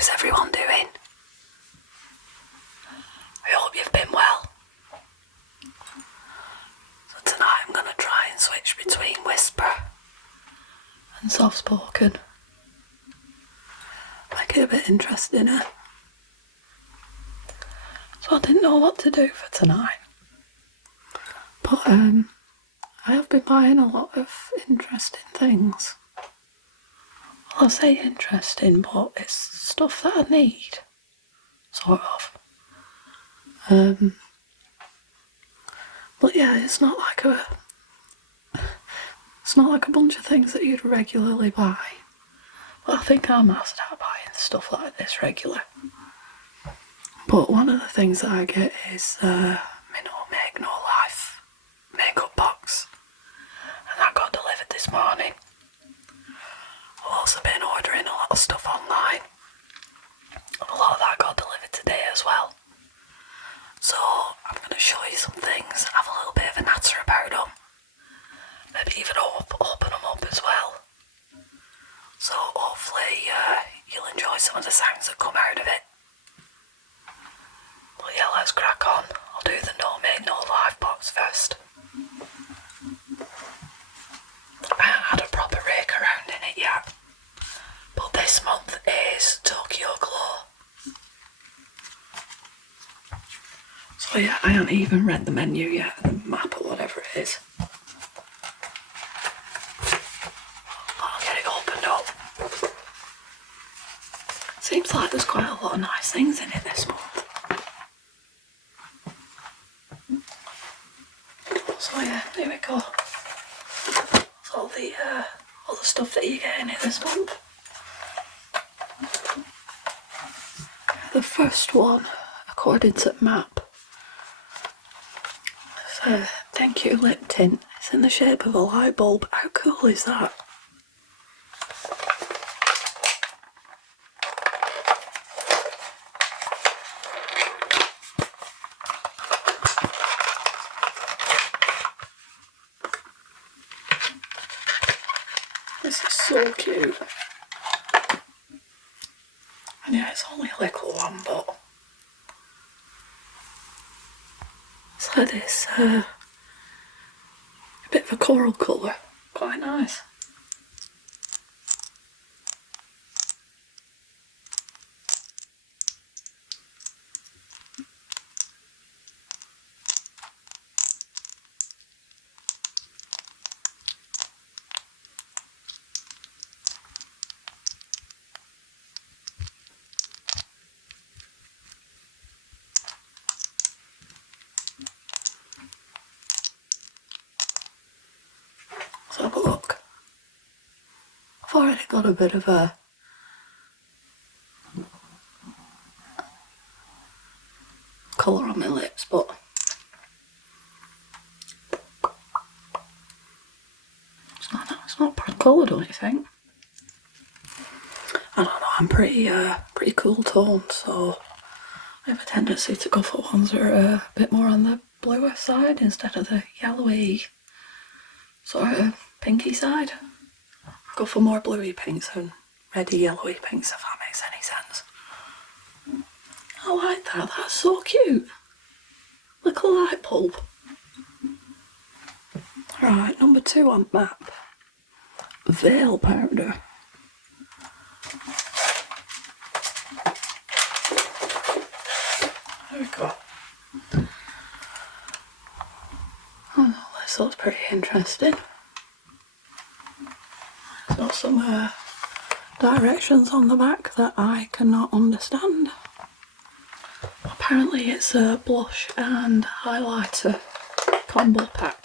How's everyone doing? I hope you've been well. So tonight I'm going to try and switch between whisper and soft spoken. Make it a bit interesting, eh? So I didn't know what to do for tonight. But I have been buying a lot of interesting things. Well, I say interesting, but it's stuff that I need, sort of. But yeah, it's not like a bunch of things that you'd regularly buy. But I think I might start buying stuff like this regular. But one of the things that I get is my NoMakeNoLife makeup box, and that got delivered this morning. I've also been ordering a lot of stuff online, and a lot of that got delivered today as well. So I'm going to show you some things, have a little bit of a natter about them, maybe even open them up as well. So hopefully you'll enjoy some of the sounds that come out of it. But yeah, let's crack on. I'll do the NoMakeNoLife box first. I haven't had a proper rake around in it yet, but this month is Tokyo Glow. So yeah, I haven't even read the menu yet, the map or whatever it is. I'll get it opened up. Seems like there's quite a lot of nice things in it this month. So yeah, here we go. It's all the stuff that you get in it this month. The first one, according to the map, is a Thank You lip tint. It's in the shape of a light bulb. How cool is that? This is so cute. And yeah, it's only a little one, but it's like this, a bit of a coral colour. Quite nice. Let's have a look. I've already got a bit of a colour on my lips, but it's not pretty colour, don't you think? I don't know, I'm pretty cool toned, so I have a tendency to go for ones that are a bit more on the bluer side instead of the yellowy sort of pinky side. I go for more bluey pinks and reddy yellowy pinks, if that makes any sense. I like that, that's so cute. Little light bulb. Right, number 2 on map. Veil powder. There we go. Oh, this looks pretty interesting. There's got some directions on the back that I cannot understand. Apparently it's a blush and highlighter combo pack.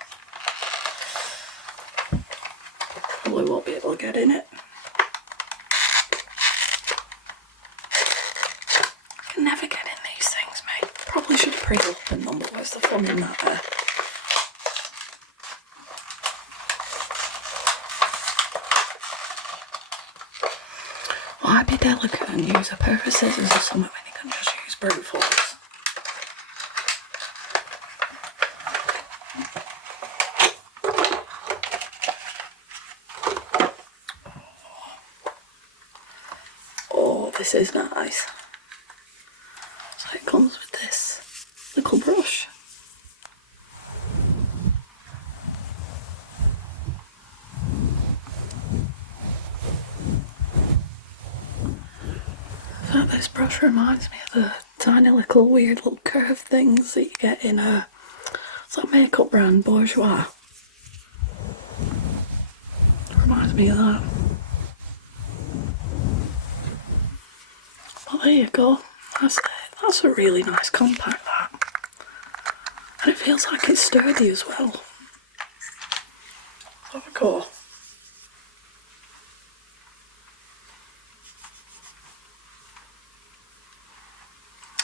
Probably won't be able to get in it. I can never get in these things, mate. Probably should have pre-opened them, but where's the fun in that there? Well, I'd be delicate and use a pair of scissors or something when you can just use brute force. this is nice. So it comes with this little brush. In fact, this brush reminds me of the tiny little weird little curved things that you get in a makeup brand, Bourjois. Reminds me of that. Well, there you go. That's a really nice compact, that. And it feels like it's sturdy as well. Have a go.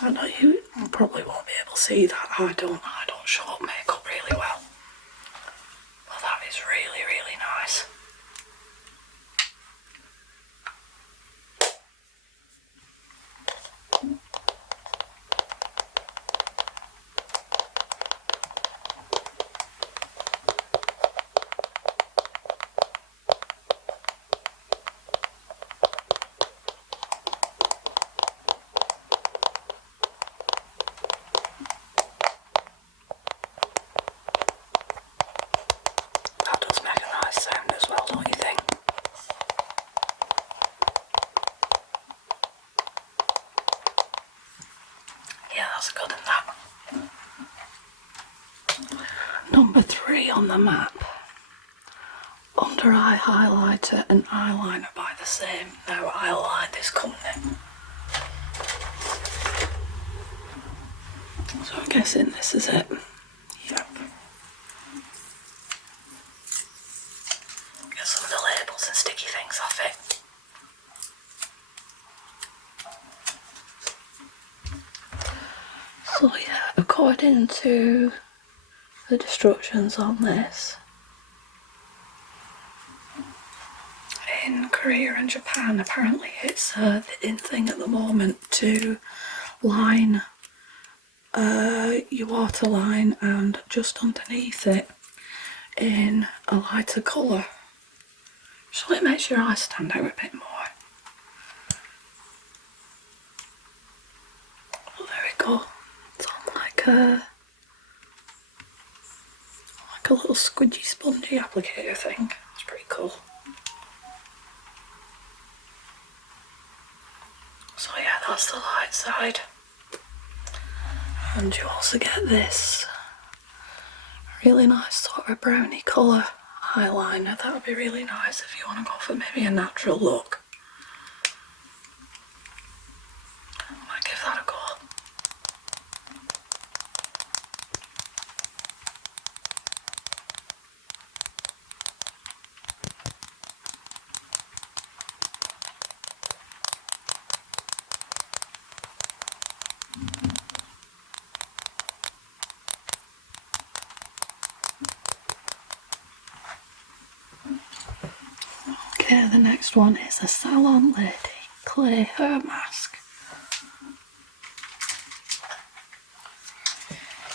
I know you probably won't be able to see that. I don't show up makeup really well. But that is really, really nice. Number 3 on the map, under Eye Highlighter and Eyeliner by the same, now I like this company. So I'm guessing this is it. Yep. Get some of the labels and sticky things off it. So yeah, according to the instructions on this, in Korea and Japan apparently it's the in thing at the moment to line your waterline and just underneath it in a lighter colour, so it makes your eyes stand out a bit more. Well, there we go. It's on like a little squidgy spongy applicator thing. It's pretty cool. So yeah, that's the light side. And you also get this really nice sort of browny colour eyeliner. That would be really nice if you want to go for maybe a natural look. I might give that a go. Okay, the next one is a Salon Lady Clay Hair Mask.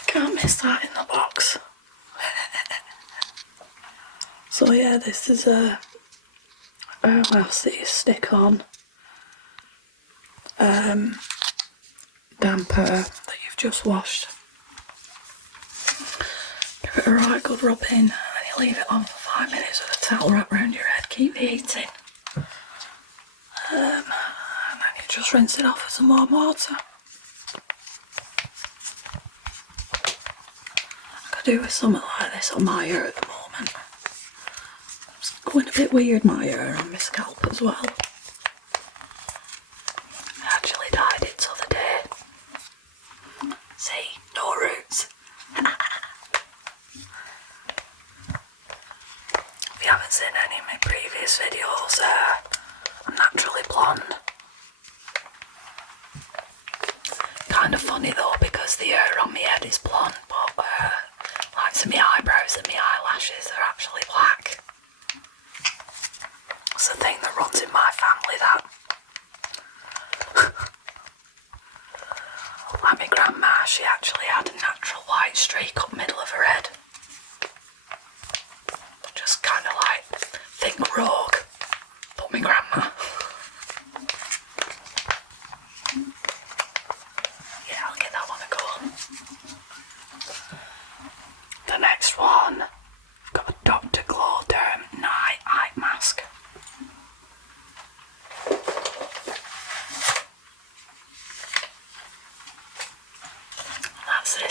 Can't miss that in the box. So yeah, this is a mask that you stick on damp hair that you've just washed. Give it a right good rub in, and you leave it on for 5 minutes with a towel wrapped around your head. Keep heating. And then you just rinse it off with some warm water. I could do with something like this on my hair at the moment. It's going a bit weird, my hair on my scalp as well. I actually dyed it the other day. See, no roots. If you haven't seen any of my previous videos, I'm naturally blonde. Kind of funny though, because the hair on my head is blonde, but like some of my eyebrows and my eyelashes are actually black. It's a thing that runs in my family, that. Like my grandma, she actually had a natural white streak up the middle of her head. Just kind of like, think rogue, but my grandma.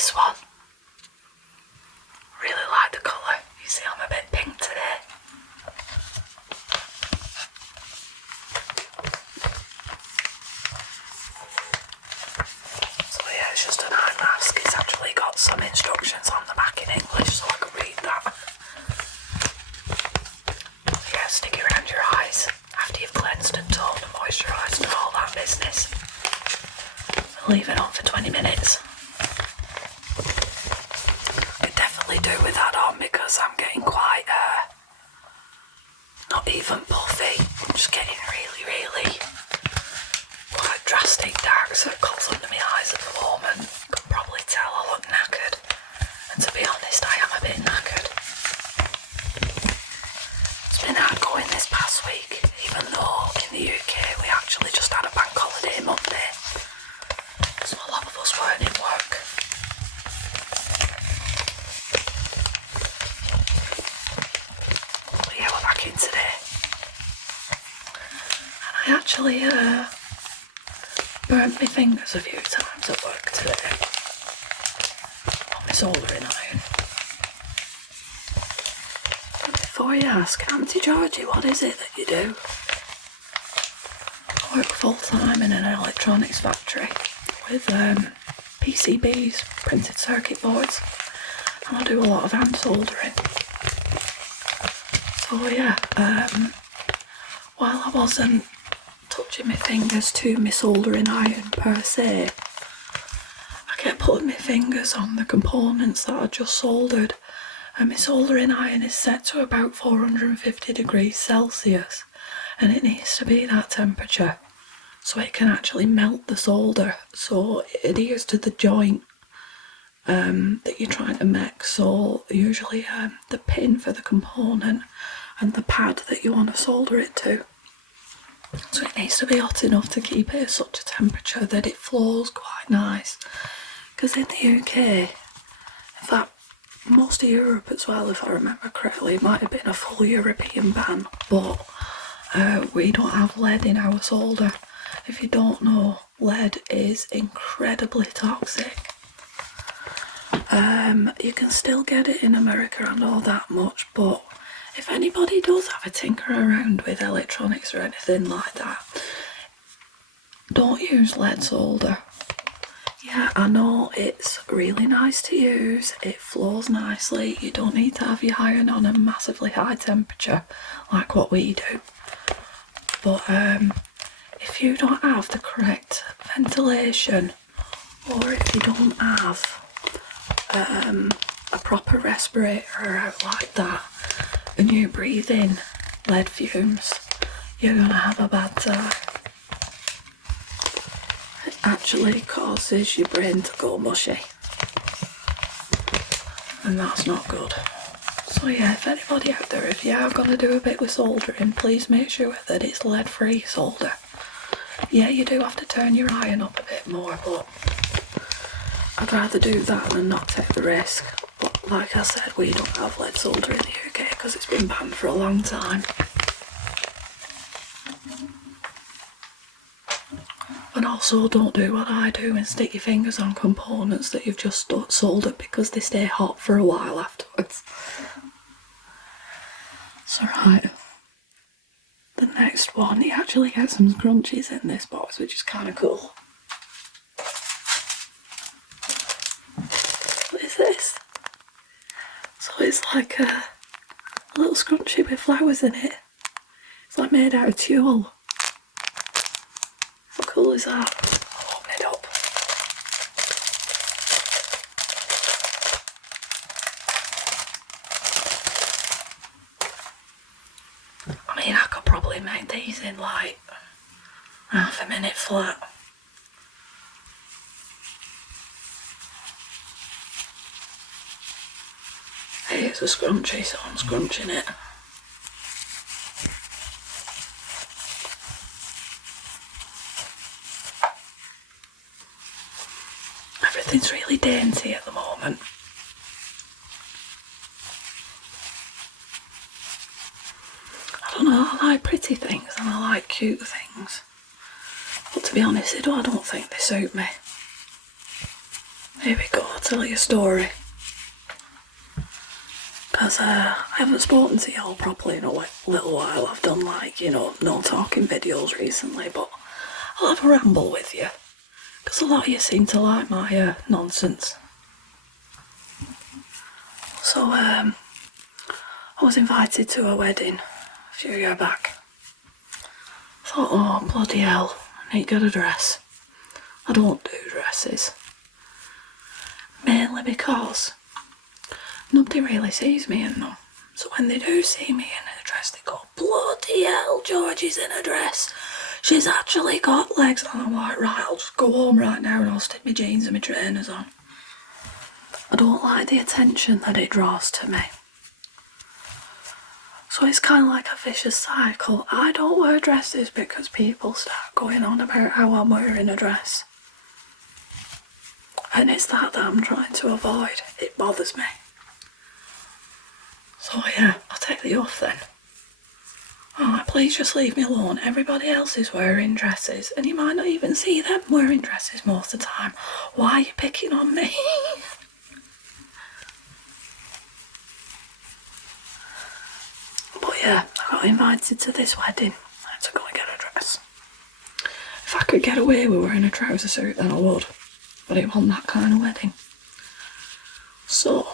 this one. Really like the colour. You see I'm a bit pink today. So yeah, it's just an eye mask. It's actually got some instructions on the back in English so I can read that. So yeah, stick it around your eyes after you've cleansed and toned and moisturised and all that business. Leave it on for 20 minutes. Could definitely do with that on because I'm getting quite, not even puffy, I'm just getting really quite drastic dark circles under my eyes at the moment. You can probably tell I look knackered, and to be honest I am a bit knackered. It's been hard going this past week, even though in the UK we actually just had a bank holiday Monday. So a lot of us weren't in work. But yeah, we're back in today. And I actually burnt my fingers a few times at work today on my soldering iron. But before you ask, Auntie Georgie, what is it that you do? I work full time in an electronics factory with PCBs, printed circuit boards, and I do a lot of hand soldering. So yeah, while I wasn't touching my fingers to my soldering iron per se, I kept putting my fingers on the components that I just soldered, and my soldering iron is set to about 450 degrees Celsius, and it needs to be that temperature so it can actually melt the solder, so it adheres to the joint that you're trying to make. So usually the pin for the component and the pad that you want to solder it to. So it needs to be hot enough to keep it at such a temperature that it flows quite nice. Because in the UK, in fact most of Europe as well, if I remember correctly, it might have been a full European ban, but we don't have lead in our solder. If you don't know, lead is incredibly toxic. You can still get it in America, I know that much, but if anybody does have a tinker around with electronics or anything like that, don't use lead solder. Yeah, I know it's really nice to use, it flows nicely, you don't need to have your iron on a massively high temperature like what we do, but if you don't have the correct ventilation, or if you don't have a proper respirator out like that, and you breathe in lead fumes, you're gonna have a bad time. It actually causes your brain to go mushy, and that's not good. So yeah, if anybody out there, if you are gonna do a bit with soldering, please make sure that it's lead-free solder. Yeah, you do have to turn your iron up a bit more, but I'd rather do that than not take the risk. But like I said, we don't have lead solder in the UK because it's been banned for a long time. And also don't do what I do and stick your fingers on components that you've just soldered because they stay hot for a while afterwards. So right, the next one, you actually get some scrunchies in this box, which is kind of cool. What is this? So it's like a little scrunchie with flowers in it. It's like made out of tulle. How cool is that? I'll open it up. I mean, I could probably make these in like half a minute flat. It's a scrunchie, so I'm scrunching it. Everything's really dainty at the moment. I don't know, I like pretty things and I like cute things. But to be honest, I don't think they suit me. Here we go, I'll tell you a story. Because I haven't spoken to y'all properly in a little while. I've done like, you know, no talking videos recently, but I'll have a ramble with you. Because a lot of you seem to like my nonsense. So, I was invited to a wedding a few years back. I thought, oh bloody hell, I need to get a dress. I don't do dresses. Mainly because nobody really sees me in them. So when they do see me in a dress, they go, bloody hell, Georgie's in a dress. She's actually got legs. And I'm like, right, I'll just go home right now and I'll stick my jeans and my trainers on. I don't like the attention that it draws to me. So it's kind of like a vicious cycle. I don't wear dresses because people start going on about how I'm wearing a dress. And it's that I'm trying to avoid. It bothers me. So yeah, I'll take the off then. Alright, please just leave me alone. Everybody else is wearing dresses and you might not even see them wearing dresses most of the time. Why are you picking on me? But yeah, I got invited to this wedding. I had to go and get a dress. If I could get away with wearing a trouser suit then I would. But it wasn't that kind of wedding. So,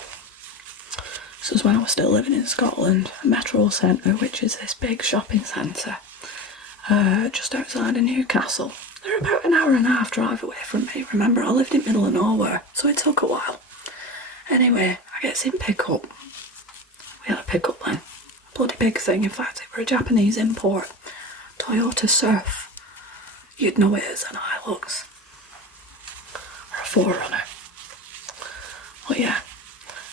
this was when I was still living in Scotland, Metro Centre, which is this big shopping centre just outside of Newcastle. They're about an hour and a half drive away from me. Remember, I lived in middle of nowhere, so it took a while. Anyway, I get in pickup. We had a pickup then. A bloody big thing. In fact, it were a Japanese import. Toyota Surf. You'd know it as an Hilux. Or a Forerunner. But yeah.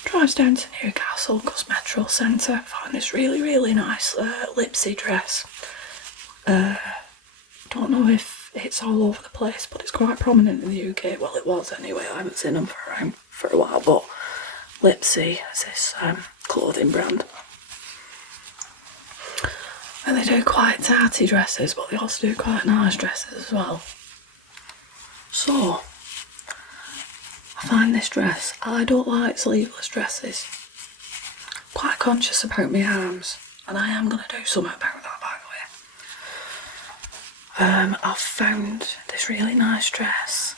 Drives down to Newcastle, goes Metro Centre, found this really, really nice Lipsy dress. Don't know if it's all over the place, but it's quite prominent in the UK. Well, it was anyway. I haven't seen them for a while, but Lipsy is this clothing brand. And they do quite tarty dresses, but they also do quite nice dresses as well. So, I find this dress. I don't like sleeveless dresses. Quite conscious about my arms, and I am going to do something about that, by the way. I've found this really nice dress,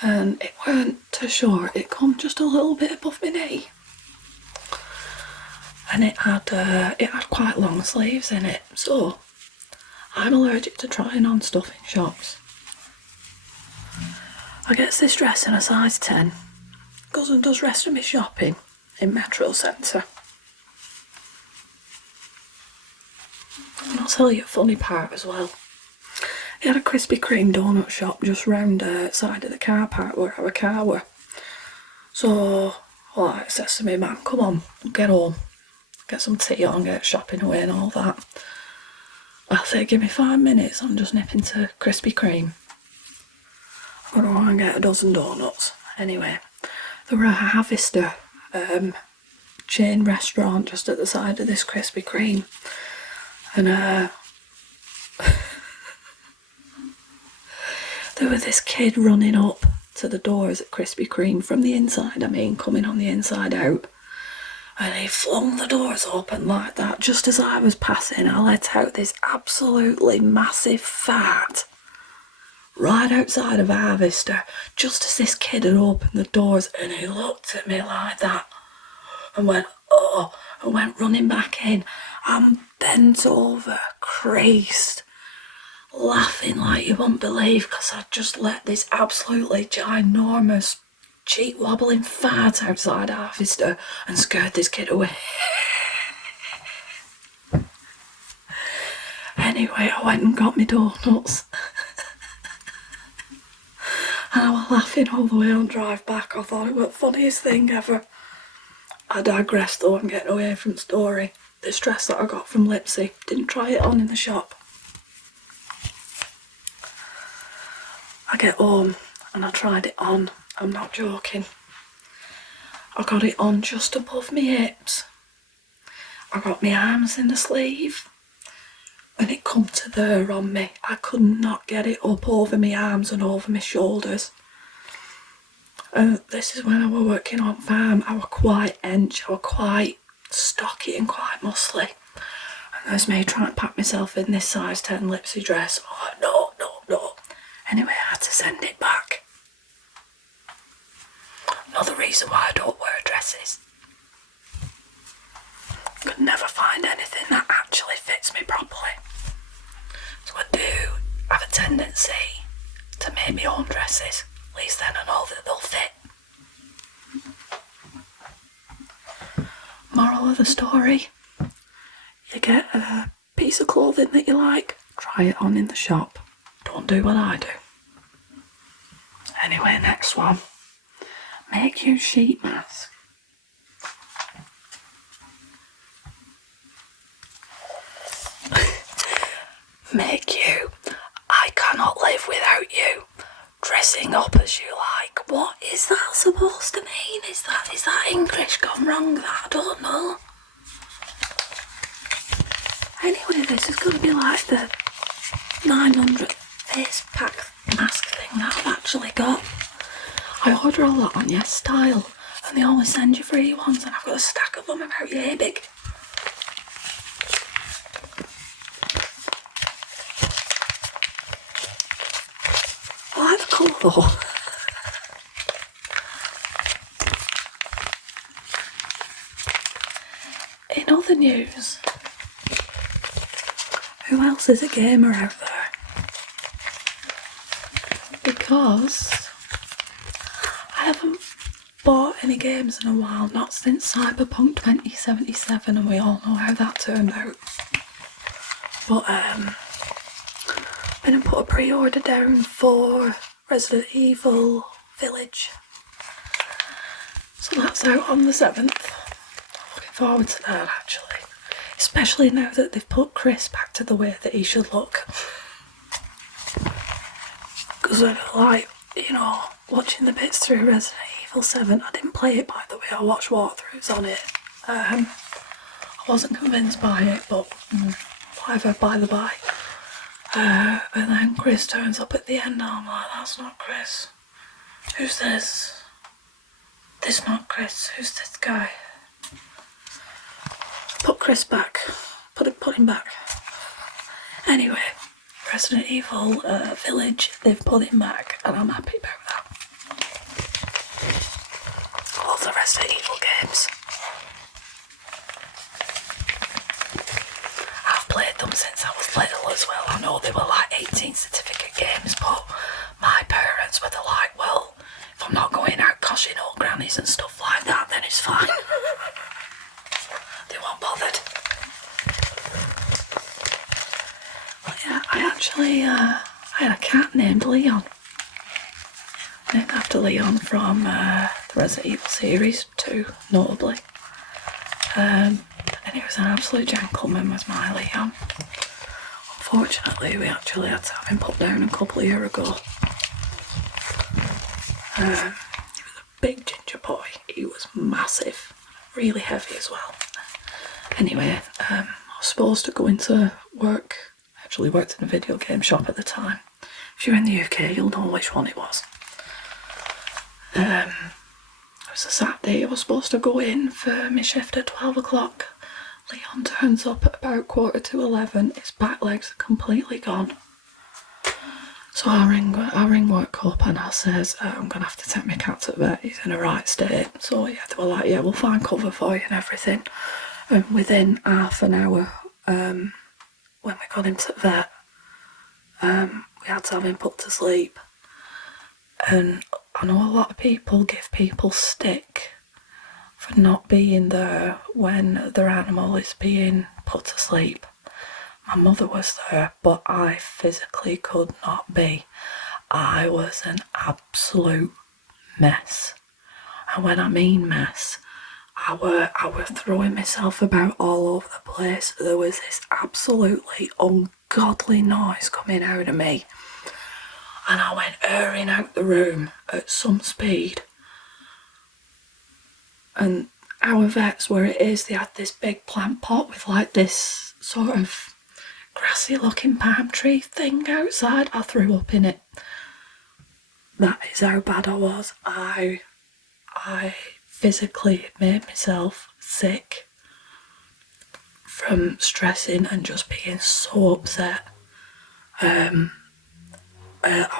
and it weren't too short. It come just a little bit above my knee, and it had quite long sleeves in it. So I'm allergic to trying on stuff in shops. I gets this dress in a size 10, goes and does rest of my shopping in Metro Centre. And I'll tell you a funny part as well. He had a Krispy Kreme donut shop just round the side of the car park where our car were. So, I says to me, man, come on, get home, get some tea on, get shopping away and all that. I say, give me 5 minutes, I'm just nipping to Krispy Kreme. I'm going to go and get a dozen donuts. Anyway, there were a Harvester chain restaurant just at the side of this Krispy Kreme. And there was this kid running up to the doors at Krispy Kreme from the inside, coming on the inside out. And he flung the doors open like that. Just as I was passing, I let out this absolutely massive fart right outside of Harvester, just as this kid had opened the doors, and he looked at me like that and went, oh, and went running back in. I'm bent over, creased, laughing like you won't believe, because I'd just let this absolutely ginormous cheek wobbling fart outside Harvester and scared this kid away. Anyway, I went and got me donuts. And I was laughing all the way on drive back. I thought it was the funniest thing ever. I digress though, I'm getting away from the story. This dress that I got from Lipsy, didn't try it on in the shop. I get home and I tried it on, I'm not joking. I got it on just above my hips. I got my arms in the sleeve and it come to there on me. I could not get it up over my arms and over my shoulders. This is when I was working on farm. I was quite hench, I was quite stocky and quite muscly. And there's me trying to pack myself in this size 10 lipsy dress. Oh, no. Anyway, I had to send it back. Another reason why I don't wear dresses. I could never find anything that actually fits me properly. So I do have a tendency to make my own dresses. At least then I know that they'll fit. Moral of the story, you get a piece of clothing that you like, try it on in the shop. Don't do what I do. Anyway, next one. Make use sheet mask. Make you. I cannot live without you. Dressing up as you like. What is that supposed to mean? Is that English gone wrong? I don't know. Anyway, this is going to be like the 900 face pack mask thing that I've actually got. I order a lot on Yes Style and they always send you free ones, and I've got a stack of them about yay big. I like the colour though. In other news, who else is a gamer out there? Because I haven't bought any games in a while, not since Cyberpunk 2077, and we all know how that turned out. But I'm going to put a pre-order down for Resident Evil Village. So that's out on the 7th. Looking forward to that actually. Especially now that they've put Chris back to the way that he should look. Because I feel like, you know, watching the bits through Resident Evil 7, I didn't play it by the way, I watched walkthroughs on it. I wasn't convinced by it, but whatever, by the by. And then Chris turns up at the end and I'm like, that's not Chris. Who's this? This not Chris, who's this guy? Put Chris back. Put him back. Anyway, Resident Evil Village, they've put him back and I'm happy about that. I love the Resident Evil games. I've played them since I was little as well. I know they were like 18 certificate games, but my parents were like, well, if I'm not going out coshing old grannies and stuff like that, then it's fine. They weren't bothered. But yeah, I had a cat named Leon. Named after Leon from the Resident Evil series 2, notably. And he was an absolute gentleman, was my Leon. Unfortunately, we actually had to have him put down a couple of years ago. He was a big ginger boy. He was massive, really heavy as well. Anyway, I was supposed to go into work. I actually worked in a video game shop at the time. If you're in the UK, you'll know which one it was. It was a Saturday. I was supposed to go in for my shift at 12 o'clock. Leon turns up at about 11:15. His back legs are completely gone. So I ring work up and I says, I'm going to have to take my cat to the vet. He's in a right state. So yeah, they were like, yeah, we'll find cover for you and everything. And within half an hour, when we got him to the vet, we had to have him put to sleep. And I know a lot of people give people stick for not being there when their animal is being put to sleep. My mother was there, but I physically could not be. I was an absolute mess. And when I mean mess, I were throwing myself about all over the place. There was this absolutely ungodly noise coming out of me. And I went hurrying out the room at some speed. And our vet's where it is, they had this big plant pot with like this sort of grassy looking palm tree thing outside. I threw up in it. that is how bad I was. I physically made myself sick from stressing and just being so upset. I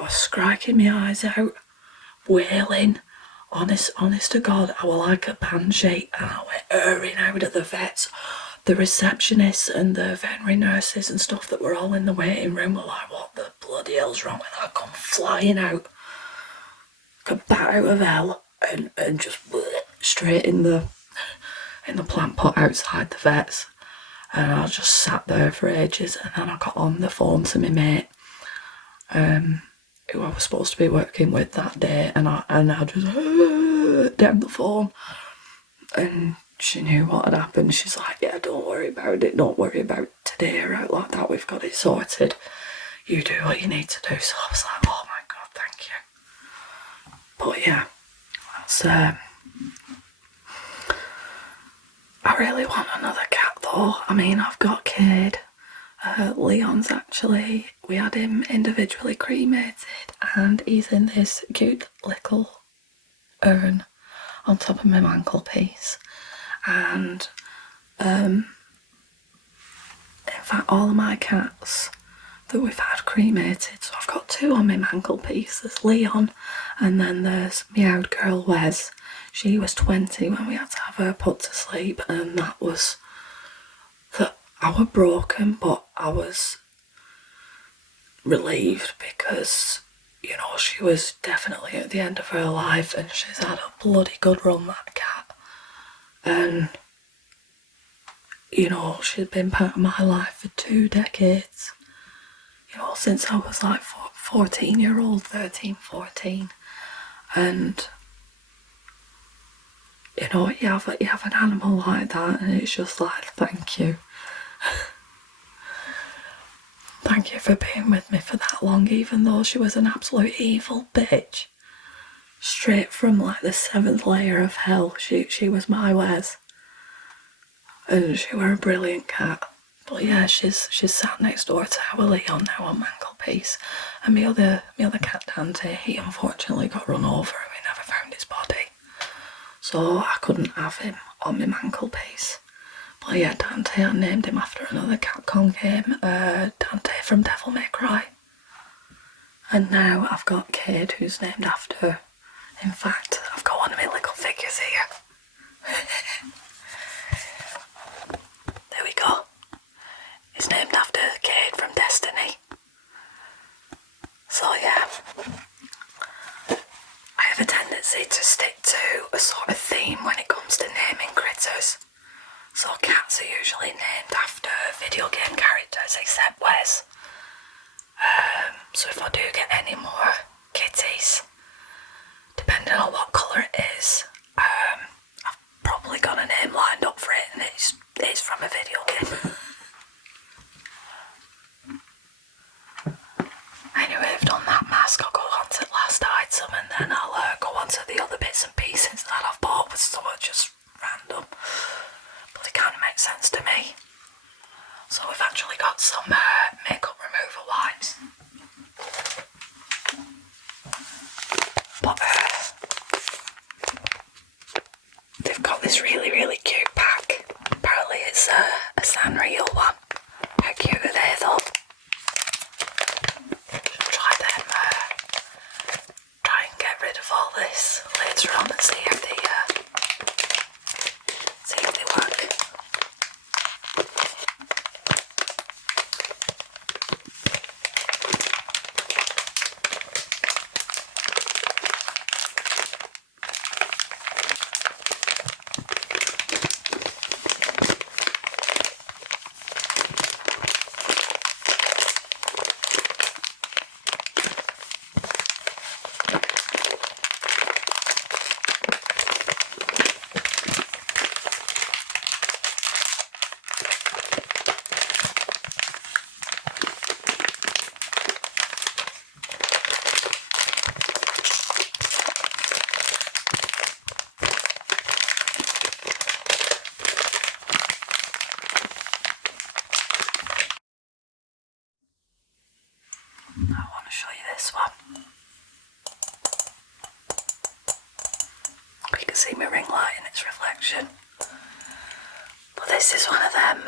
was striking my eyes out, wailing. Honest to God, I was like a banshee, and I went hurrying out of the vets. The receptionists and the veterinary nurses and stuff that were all in the waiting room were like, what the bloody hell's wrong with that? I come flying out, could bat out of hell, and just straight in the plant pot outside the vets. And I just sat there for ages, and then I got on the phone to my mate, who I was supposed to be working with that day, and I just down the phone, and she knew what had happened. She's like, yeah, don't worry about it, don't worry about today or out like that, we've got it sorted, you do what you need to do. So I was like, oh my God, thank you. But yeah, that's I really want another cat though. I mean, I've got Cade. Leon's actually, we had him individually cremated, and he's in this cute little urn on top of my mantelpiece. And in fact, all of my cats that we've had cremated, so I've got 2 on my mantelpiece. There's Leon, and then there's meowed girl Wes. She was 20 when we had to have her put to sleep, and that was that. I was broken, but I was relieved because, you know, she was definitely at the end of her life, and she's had a bloody good run, that cat. And, you know, she's been part of my life for 2 decades. You know, since I was like 14-year-old, 13, 14. And, you know, you have an animal like that, and it's just like, thank you. Thank you for being with me for that long, even though she was an absolute evil bitch. Straight from like the 7th layer of hell, she was my Wes. And she were a brilliant cat. But yeah, she's sat next door to our Leon now on mantelpiece. And my other cat Dante, he unfortunately got run over and we never found his body. So I couldn't have him on my mantelpiece. But yeah, Dante, I named him after another Capcom game, Dante from Devil May Cry. And now I've got Cade, who's named after, in fact, I've got one of my little figures here. There we go. It's named after Cade from Destiny. So yeah, I have a tendency to stick to a sort of theme when it comes to naming critters. So cats are usually named after video game characters, except Wes. So if I do get any more kitties, depending on what colour it is, I've probably got a name lined up for it, and it's from a video game. Anyway, I've done that mask. I'll go on to the last item, and then I'll go on to the other bits and pieces that I've bought with some just random. But it kind of makes sense to me. So we've actually got some makeup remover wipes. But they've got this really, really cute pack. Apparently it's a Sanrio one. How cute are they though? Should try and get rid of all this later on and see if they work. I want to show you this one. see my ring light in its reflection. But this is one of them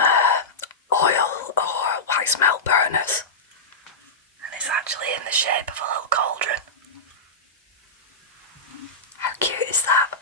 oil or wax melt burners. And it's actually in the shape of a little cauldron. How cute is that?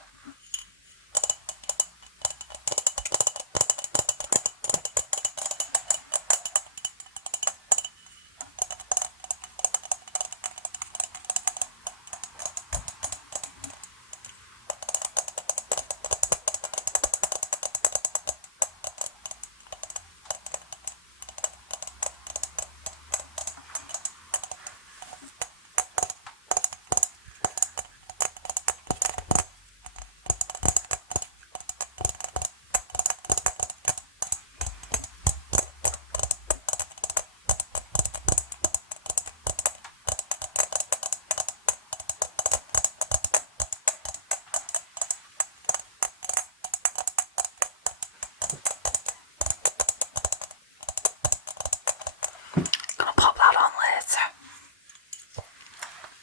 Gonna pop that on later.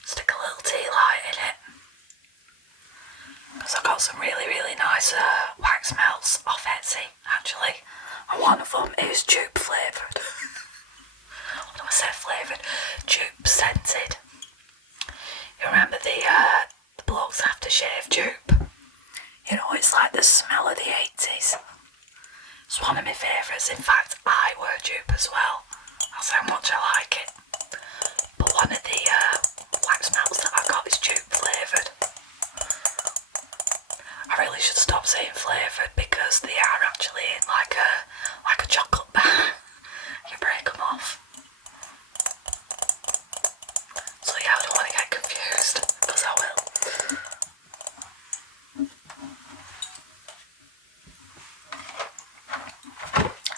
Stick a little tea light in it. Because I've got some really nice wax melts off Etsy, actually. And one of them is dupe flavoured. What do I say flavoured? Dupe scented. You remember the blokes aftershave dupe? You know, it's like the smell of the 80s. It's one of my favourites. In fact, I wear dupe as well. That's how much I like it. But one of the wax melts that I got is dupe flavoured. I really should stop saying flavoured because they are actually in like a chocolate bar. You break them off. So yeah, I don't want to get confused because I will.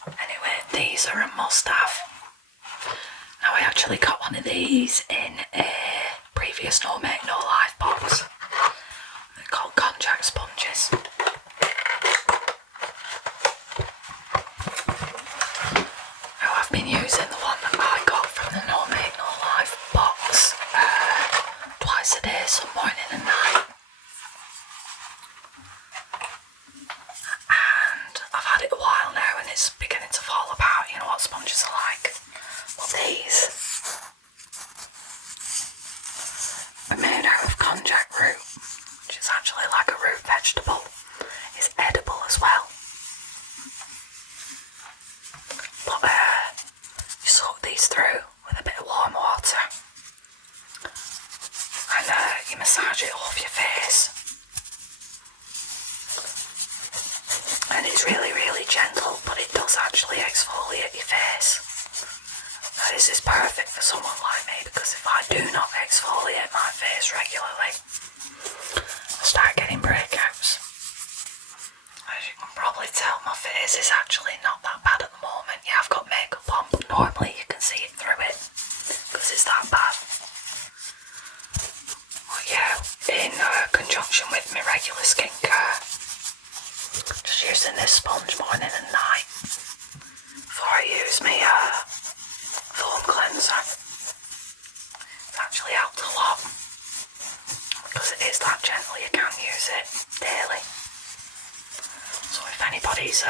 Anyway, these are a must-have. Now I actually got one of these in a previous NoMakeNoLife box. They're called contact sponges. Now I've been using the one that I got from the NoMakeNoLife box twice a day, some morning and night. And I've had it a while now and it's beginning to fall apart. You know what sponges are like. Well, these are made out of konjac root, which is actually like a root vegetable. It's edible as well. But you soak these through with a bit of warm water and you massage it off your face. And it's really gentle, but it does actually exfoliate your face. Now this is perfect for someone like me because if I do not exfoliate my face regularly, I start getting breakouts. As you can probably tell, my face is actually not that bad at the moment. Yeah, I've got makeup on, but normally you can see it through it because it's that bad. Well, yeah, in conjunction with my regular skincare, just using this sponge morning and night before I use my foam cleanser. It's actually helped a lot because it is that gentle, you can use it daily. So if anybody's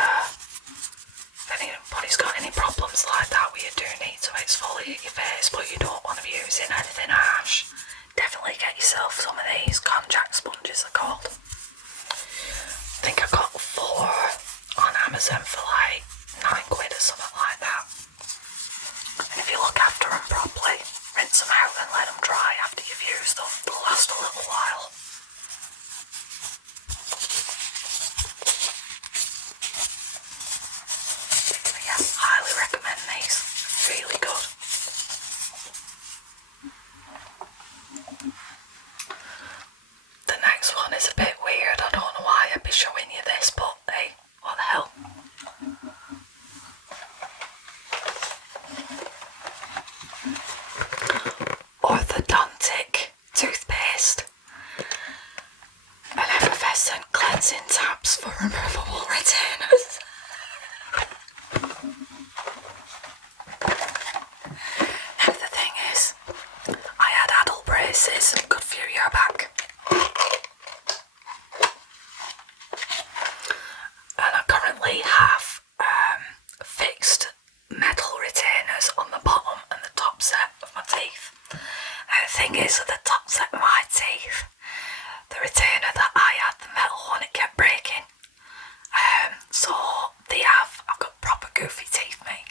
got any problems like that where you do need to exfoliate your face but you don't want to be using anything harsh, definitely get yourself some of these konjac sponges, they're called. I think I got 4 on Amazon for like £9 or something like that. And if you look after them properly, rinse them out and let them dry after you've used them, they'll last a little while. But yeah, highly recommend these. Really good. thing is, with the top set of my teeth, the retainer that I had, the metal one, it kept breaking. So I've got proper goofy teeth, mate.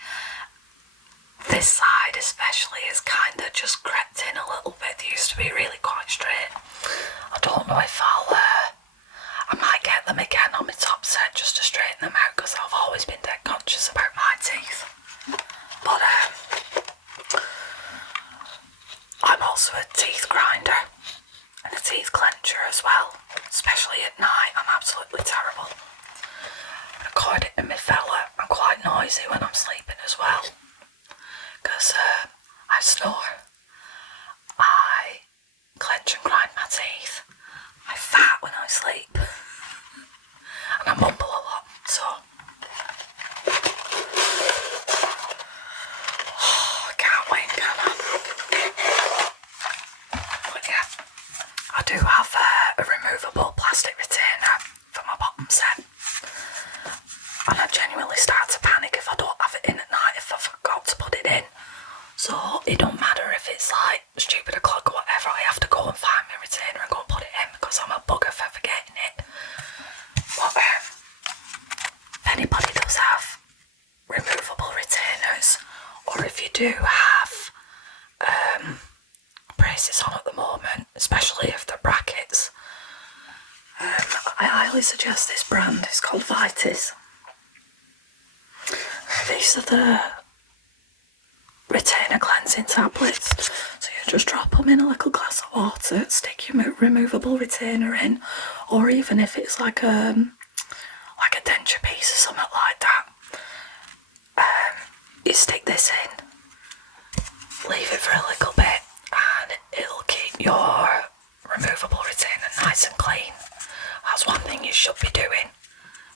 This side especially is kind of just crept in a little bit. They used to be really quite straight. I don't know if I might get them again on my top set just to straighten them out, because I've always been dead conscious about my teeth. But I'm also a teeth grinder and a teeth clencher as well, especially at night. I'm absolutely terrible. And according to my fella, I'm quite noisy when I'm sleeping as well, because I snore, I clench and grind my teeth, I fart when I sleep, and I mumble a lot, so I can't wait, can I? But yeah, I do have a removable plastic retainer for my bottom set, and I genuinely start to panic if I don't have it in at night, if I forgot to put it in. So it don't matter if it's like stupid o'clock or whatever, I have to go and find my retainer and go and put it in, because I'm a bugger for forgetting it. But if anybody does have removable retainers, or if you do have braces on at the moment, especially if they're brackets, I highly suggest this brand. It's called Vitis. These are the retainer cleansing tablets, so you just drop them in a little glass of water, stick your removable retainer in, or even if it's like a denture piece or something like that, you stick this in, leave it for a little bit, and it'll keep your removable retainer nice and clean. That's one thing you should be doing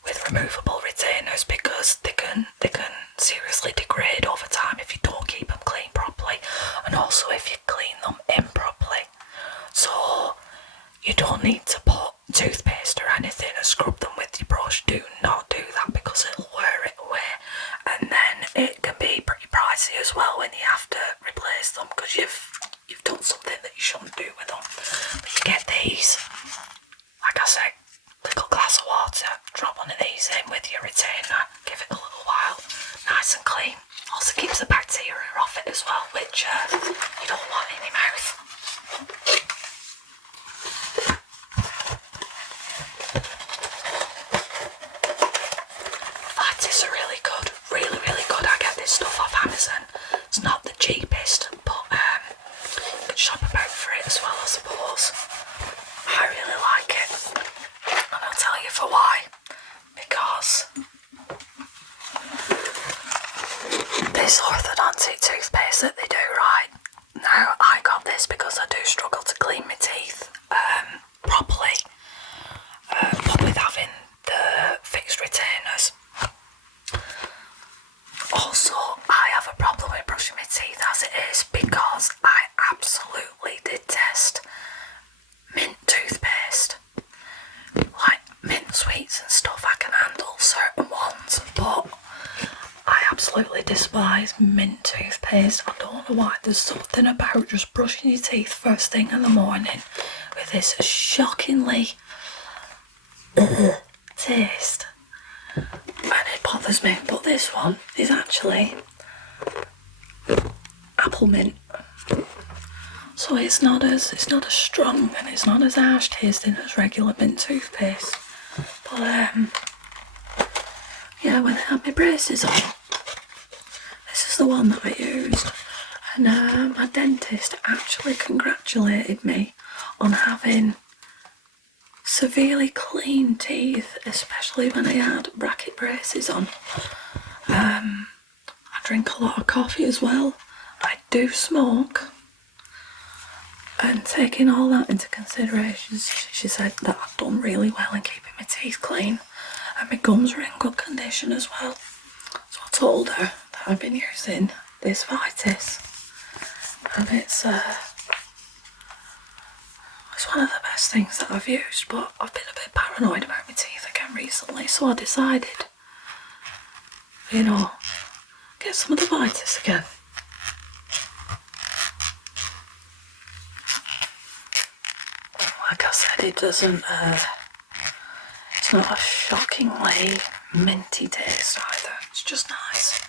with removable retainers, because they can seriously degrade over time if you don't keep them clean properly, and also if you clean them improperly. So you don't need to put toothpaste or anything and scrub them with your brush. Do not do that, because it'll wear it away, and then it can be pretty pricey as well when you have to replace them, because you've done something that you shouldn't do with them. But you get these, like I said, little glass of water, drop one of these in with your retainer, give it a little while, nice and clean. Also keeps the bacteria off it as well, which you don't want in your mouth. Vitis are really good, really, really good. I get this stuff off Amazon. It's not the cheapest, but you can shop about for it as well, I suppose. I really like it. And I'll tell you for why. Because this orthodontic toothpaste that they do, right? Now, I got this because I do struggle to clean my teeth properly, with having the fixed retainers. Also, I have a problem with brushing my teeth as it is, because I absolutely detest mint toothpaste. Like mint sweets and stuff, I can handle certain ones, but I absolutely despise mint toothpaste. I don't know why. There's something about just brushing your teeth first thing in the morning with this shockingly taste, and it bothers me. But this one is actually apple mint, so it's not as strong, and it's not as harsh tasting as regular mint toothpaste. But yeah, when I had my braces on, this is the one that I used, and my dentist actually congratulated me on having severely clean teeth, especially when I had bracket braces on. I drink a lot of coffee as well. I do smoke, and taking all that into consideration, she said that I've done really well in keeping my teeth clean, and my gums are in good condition as well. So I told her that I've been using this Vitis, and it's one of the best things that I've used, but I've been a bit paranoid about my teeth again recently, so I decided, get some of the Vitis again. like I said, it doesn't, it's not a shockingly minty taste either, it's just nice.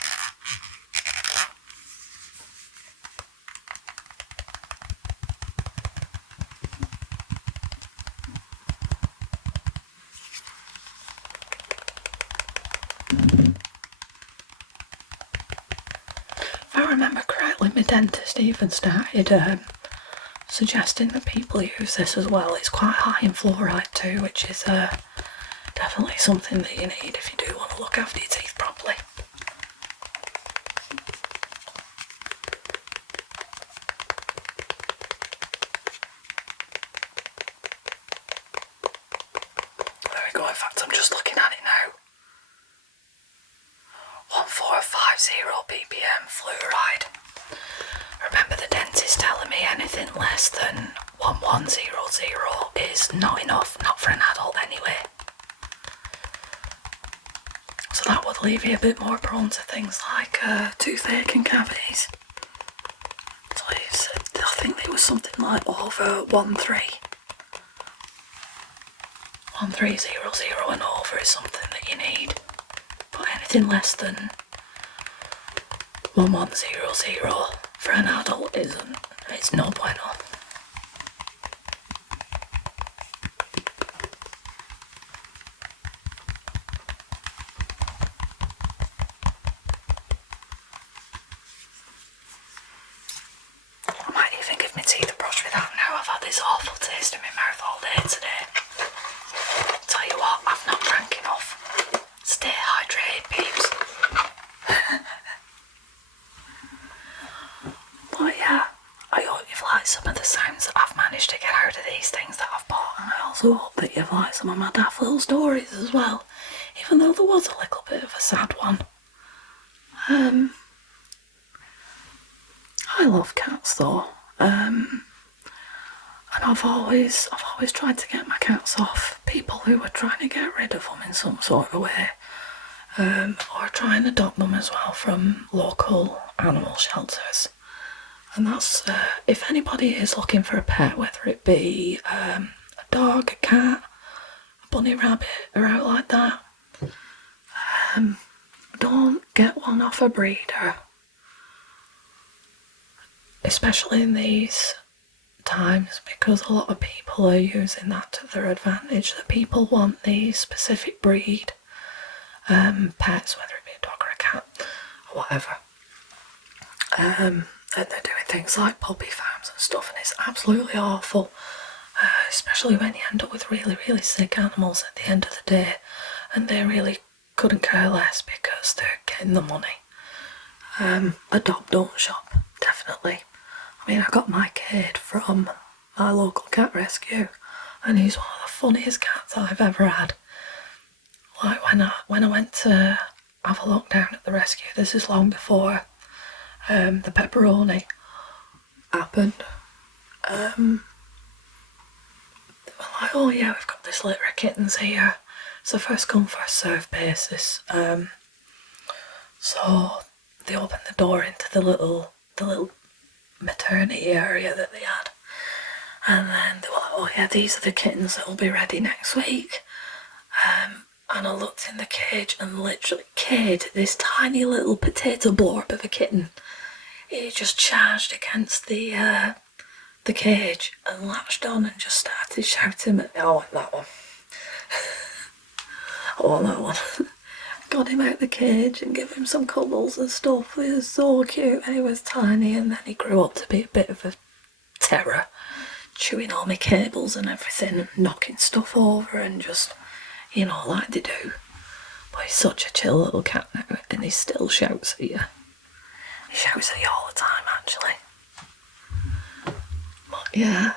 If I remember correctly, my dentist even started suggesting that people use this as well. It's quite high in fluoride too, which is definitely something that you need if you do want to look after your teeth properly. There we go, in fact I'm just looking at it now. 1450 ppm fluoride. Remember the dentist telling me anything less than 1100 is not enough, not for an adult anyway. So that would leave you a bit more prone to things like toothache and cavities. So I think there was something like over 1300 and over is something that you need. But anything less than 1100 for an adult isn't. It's no bueno. I might even give my teeth a brush with that now. I've had this awful taste in my mouth all day today. Tell you what, I've not drank enough. Stay hydrated, peeps. But yeah, I hope you've liked some of the sounds that I've managed to get out of these things that I've bought, and I also hope that you've liked some of my daft little stories as well, even though there was a little bit of a sad one. I love cats though, and I've always tried to get my cats off people who are trying to get rid of them in some sort of way, or try and adopt them as well from local animal shelters. And that's, if anybody is looking for a pet, whether it be a dog, a cat, a bunny rabbit, or out like that, don't get one off a breeder. Especially in these times, because a lot of people are using that to their advantage, that people want these specific breed pets, whether it be a dog or a cat, or whatever. And they're doing things like puppy farms and stuff, and it's absolutely awful, especially when you end up with really, really sick animals at the end of the day, and they really couldn't care less because they're getting the money. Adopt, don't shop, definitely. I mean, I got my kid from my local cat rescue, and he's one of the funniest cats I've ever had. Like when I went to have a look down at the rescue, this is long before the pepperoni happened. They were like, oh yeah, we've got this litter of kittens here. It's a first come first served basis. So they opened the door into the little maternity area that they had, and then they were like, oh yeah, these are the kittens that will be ready next week. And I looked in the cage, and literally Cade, this tiny little potato blorb of a kitten, he just charged against the cage and latched on and just started shouting at me. I want that one. I want that one. Got him out the cage and give him some cuddles and stuff. He was so cute. He was tiny, and then he grew up to be a bit of a terror, chewing all my cables and everything and knocking stuff over and just, you know, like they do. But he's such a chill little cat now, and he still shouts at you. He shouts at you all the time, actually. But yeah,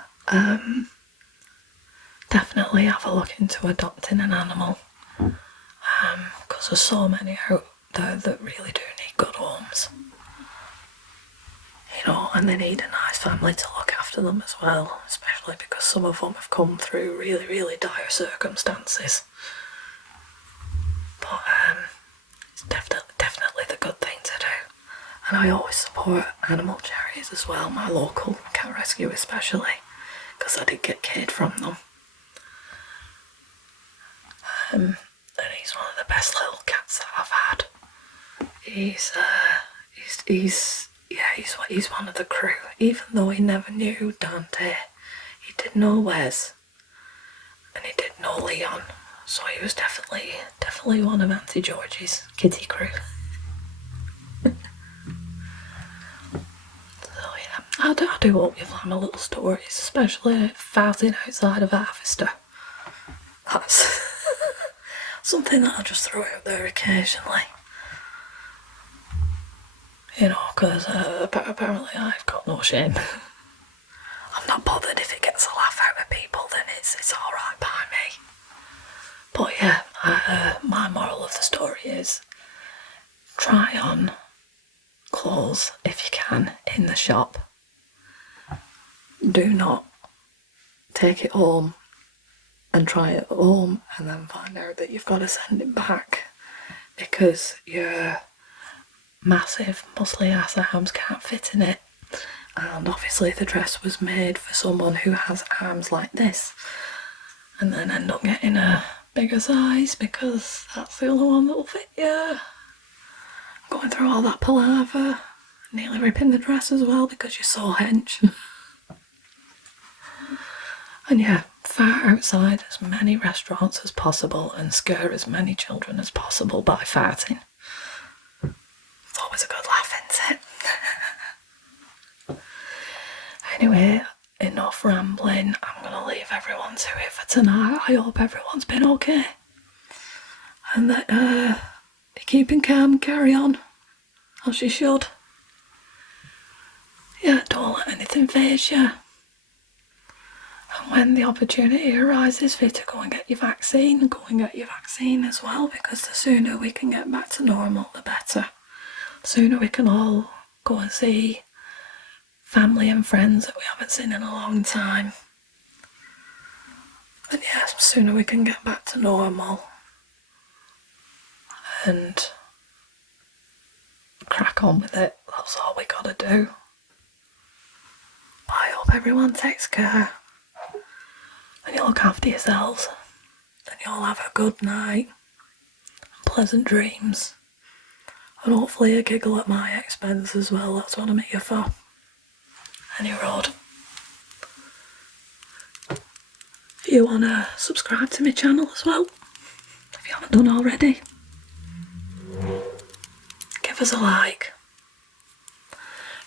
definitely have a look into adopting an animal. Because there's so many out there that really do need good homes. You know, and they need a nice family to look after them as well, especially because some of them have come through really, really dire circumstances. But it's definitely the good thing to do. And I always support animal charities as well, my local cat rescue especially, because I did get kid from them. And he's one of the best little cats that I've had. He's one of the crew. Even though he never knew Dante, he did know Wes, and he did know Leon. So he was definitely one of Auntie Georgie's kitty crew. I do hope you find my little stories, especially farting outside of Harvester. That's something that I just throw out there occasionally. You know, because apparently I've got no shame. I'm not bothered if it gets a laugh out of people, then it's alright by me. But yeah, my moral of the story is try on clothes if you can in the shop. Do not take it home and try it at home and then find out that you've got to send it back because your massive muscly ass arms can't fit in it, and obviously the dress was made for someone who has arms like this, and then end up getting a bigger size because that's the only one that'll fit you. Going through all that palaver, nearly ripping the dress as well because you're so hench. And yeah, fart outside as many restaurants as possible and scare as many children as possible by farting. It's always a good laugh, isn't it? Anyway, enough rambling. I'm going to leave everyone to it for tonight. I hope everyone's been okay. And that you're keeping calm and carry on, as you should. Yeah, don't let anything faze you. And when the opportunity arises for you to go and get your vaccine, go and get your vaccine as well, because the sooner we can get back to normal, the better. The sooner we can all go and see family and friends that we haven't seen in a long time. And yes, the sooner we can get back to normal and crack on with it. That's all we gotta do. But I hope everyone takes care and you look after yourselves and you all have a good night and pleasant dreams, and hopefully a giggle at my expense as well. That's what I'm here for. Any road. If you want to subscribe to my channel as well, if you haven't done already, give us a like,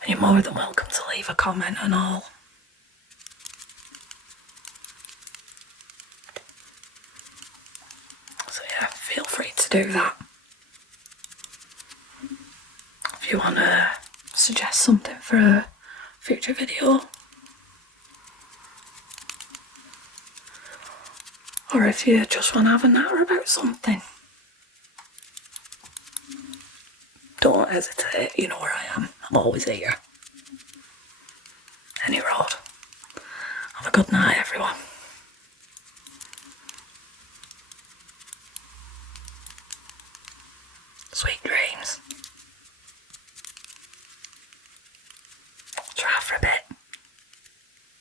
and you're more than welcome to leave a comment and all. So yeah, feel free to do that. If you want to suggest something for a future video, or if you just want to have a natter about something, don't hesitate, you know where I am. I'm always here. Any road. Have a good night, everyone. Sweet dreams.